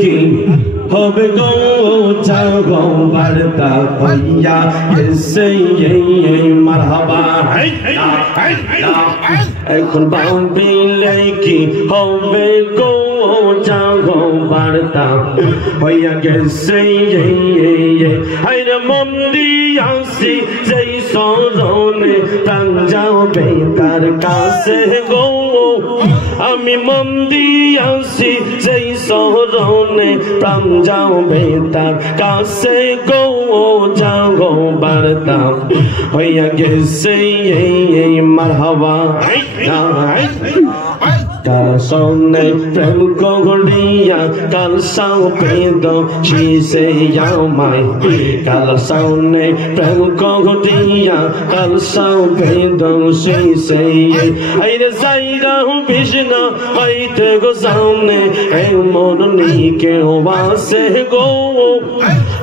কি হবে গো যাও বার্তা পাইয়া এসে মারহাবা এখন ভাবিলে কি হবে গো যাও বার্তা হইয়া গেছে হাইরে মন দিয়াছি যেই সরণে প্রাণ যাবে তার কাছে গো আমি মন দিয়াছি যেই সরণে প্রাণ যাবে তার কাছে গো যাও বার্তা হইয়া গেছে মারহাবা কাল সামনে প্রেম গড়িয়া কাল সামনে দো শিসে আমায় কাল সামনে প্রেম গড়িয়া কাল সামনে দো শিসে আইরে যাইরা বিষ্ণা হইতে গো সামনে এই মন নিকে ওয়াসে গো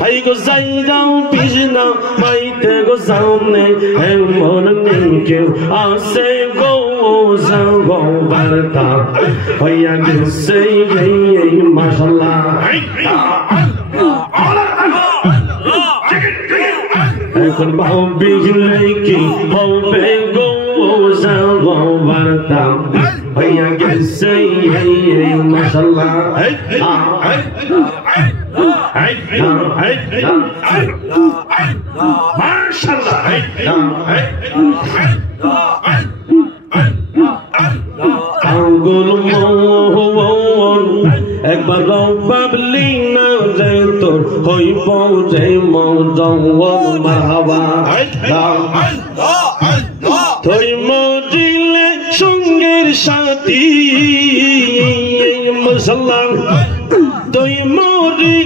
আই গো যাইরা বিষ্ণা হইতে গো সামনে এই মন নিকে আসে গো যাও বার্তা হইয়া গেছে মাশাআল্লাহ এখন ভাবিলে কি হবে গো যাও বার্তা হইয়া গেছে মাশাআল্লাহ আঙ্গুল মোহন একবার ভাবলি না যে তোর হইব যে মৌজওয়ান মারহাবা তুই মজিলে সঙ্গের সাথী মুসলমান তুই মরি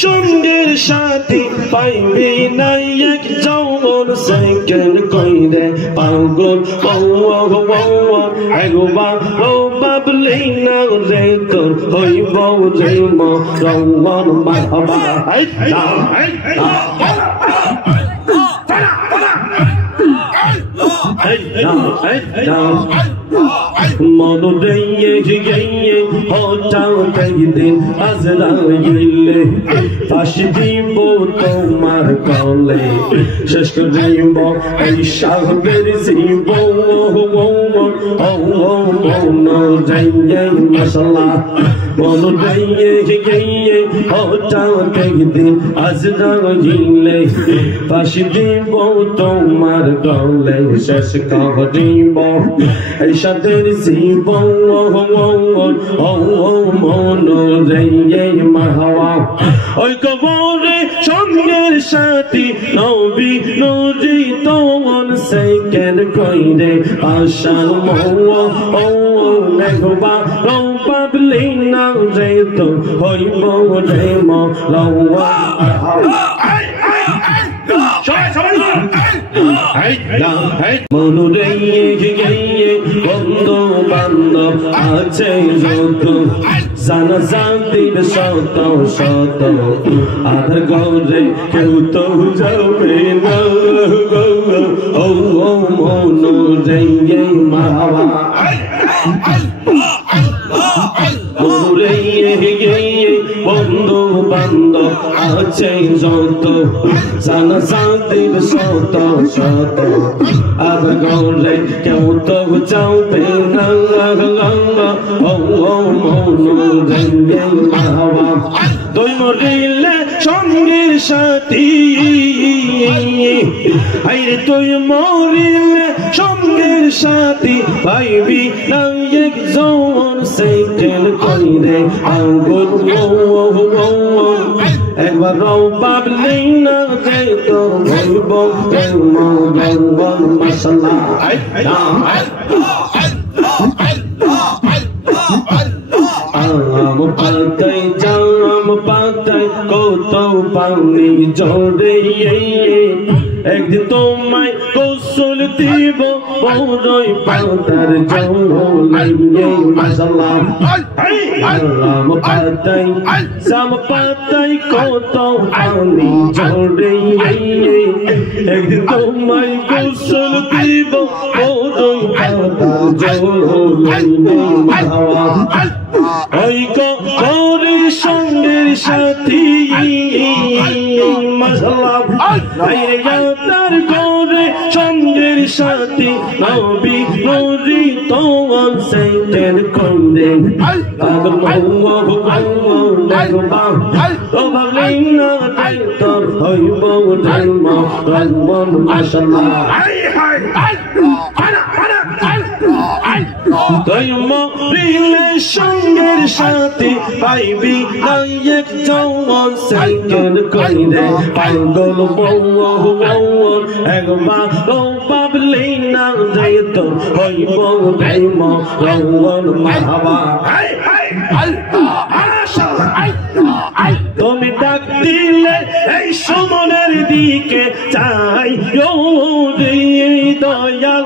সঙ্গের সাথী পাইবি না এক যৌবন সেকেন্ড কইরে পাগল একবার ভাবলি না যে তোর হইব যে মৌজওয়ান মারহাবা মনো দিয়ে গিয়ে হঠাৎ একদিন আজরাইলে ফাঁসি দিব তোমার কলে শেষ করিব এই সাগরের জীব মনো দিয়ে মশলা মনো দিয়ে গিয়ে হঠাৎ একদিন আজরাইলে ফাঁসি দিব তোমার কলে শেষ করিব এই সাদের জীব মনো দিয়ে মারহাবা ওই কবরে সঙ্গের সাথী নবী নজি তোমন সেকেন্ড কইরে আশার মেঘবা ভাবলি না যে তো হইব রে মৌলা মনো দিয়ে গিয়ে বন্ধু বান্ধব আছে যত জানা জানতির শত শত আধার গৌরে কেউ তো যাবে না ও মনো দিয়ে মারহাবা বন্ধু বান্ধব আছে যত জানা জানতির শত শত আধার গৌরে কেউ তো যাবে না ও মনো দিয়ে মারহাবা তুই মরিলে সঙ্গের সাথী আইরে তুই মরিলে সঙ্গের সাথী পাইবি না এক যৌবন সেকেন্ড কইরে আঙ্গুল একবার ভাবলি না যে তোর হইব মৌজওয়ান মাশাআল্লাহ আম পাতাই জাম পাতাই কত পানি জড়ে একদিন তোমায় গোসল দিব বড়ই পাতার জঙ্গলে মাশাআল্লাহ আম পাতাই জাম পাতাই কত পানি জড়ে একদিন তোমায় গোসল দিব বড়ই পাতার জঙ্গলে মাশাআল্লাহ ওই কবরের সঙ্গে সাথী মাশাআল্লাহ আইরে ইয়াদার করে সঙ্গের সাথী নবী নূরি তোমার সাইতের কোন্দে পাগল ও ভাবলিনা তাই তোর হইব ধর্ম রহমান মাশাআল্লাহ তুই মরিলে সঙ্গের সাথে পাইবি নায়ক জওয়ান সাইকেল কইরে পাগল একবার পাবলি না যাই তো হইব ধর্ম রহমান মাহবা তুমি ডাক দিলে এই সমনের দিকে চাই দয়াল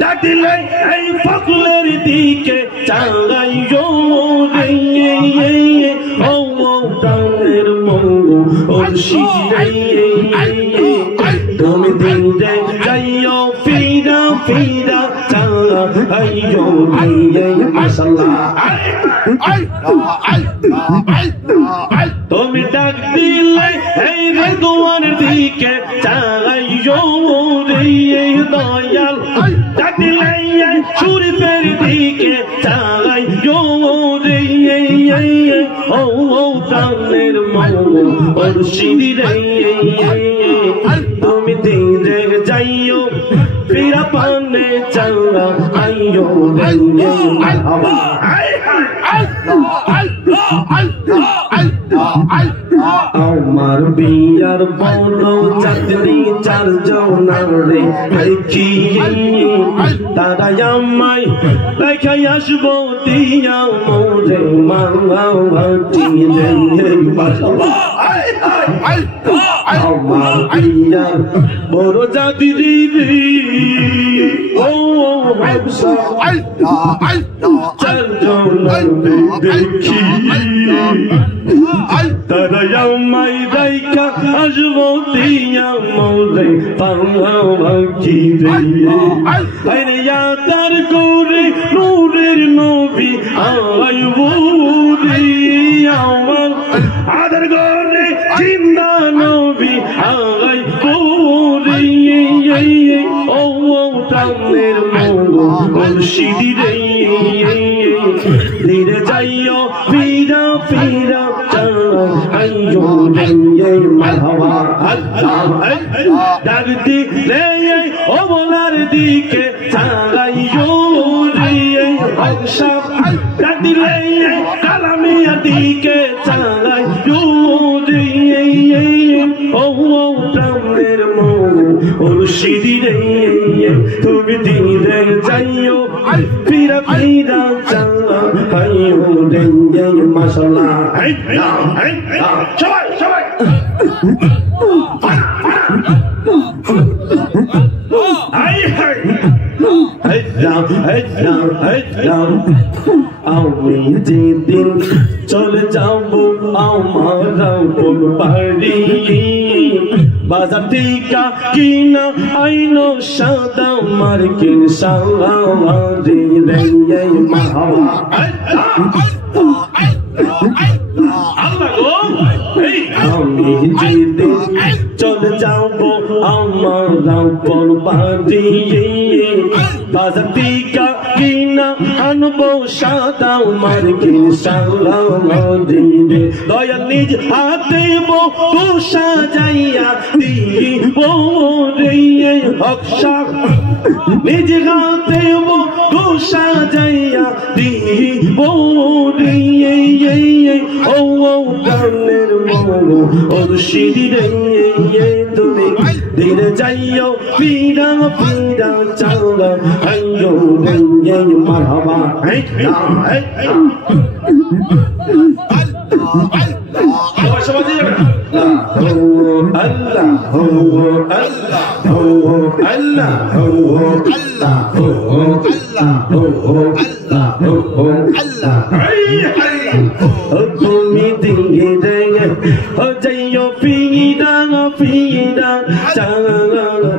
ডাক দিলে এই ফকলের দিকে চাই ও প্রাণের মঙ্গল তুমি দিলে যাইও ফিরা ফিরা চাইও মাশাআল্লাহ তুমি ডাক দিলে এই রেদওয়ানের দিকে চাইও রে দয়াল ডাক দিলে এই শরীফের দিকে চাইও রে ও প্রাণের মঙ্গল রে তুমি দিলে যাইও ফিরা পানে চাওয়া আইও রে মারহাবা আমার বিয়ার বড় যাত্রী চারজন রে দেখি তারা আমায় দেখাই আসবো দিয়া মোরে মামা ভাটি রে আমার বিয়ার বড় যাত্রী রে ও চারজন দেখি তারা আমায় দেখা আসবো দিয়া মোরে পাওয়া ভাটি রে আরে ইয়াদার করে নূরের নবী আইবো রে আমার আদার করে জিন্দা নবী আইবো রে ও প্রাণের মঙ্গল শিদি রে ধীরে যাইও ফিরা ফিরা আইয়ো রে মারহাবা ডাক দিলে ও বলার দিকে চাইও রে হকশাপ ডাক দিলে কালামিয়া দিকে চাইও রে ও প্রাণের মঙ্গল শিদি রে তুমি দিলে যাইও ফিরা ফিরা আইয়ো রে মাশাআল্লাহ সবাই সবাই আমি যেদিন চলে যাবো আমার বাড়ি বাজার টিকা কিনা আইনো সাদা মার্কিন সাওয়ারি রে মারহাবা আল্লাহ গো আমি যেদিন চলে যাবো আমার বাড়ি বাজার টিকা কিনা আনবো সাদা মার্কিন সাওয়ারি রে দয়াল নিজ হাতে বউ সাজাইয়া দিব রে হকশাপ নিজ হাতে বউ সাজাইয়া দিব রে ও প্রাণের মঙ্গল শিদি রে তুমি দিলে যাইও ফিরা ফিরা চাওয়া আইয়ো রে মারহাবা তুমি দিকে যাইও ফিরা ফিরা চাওয়া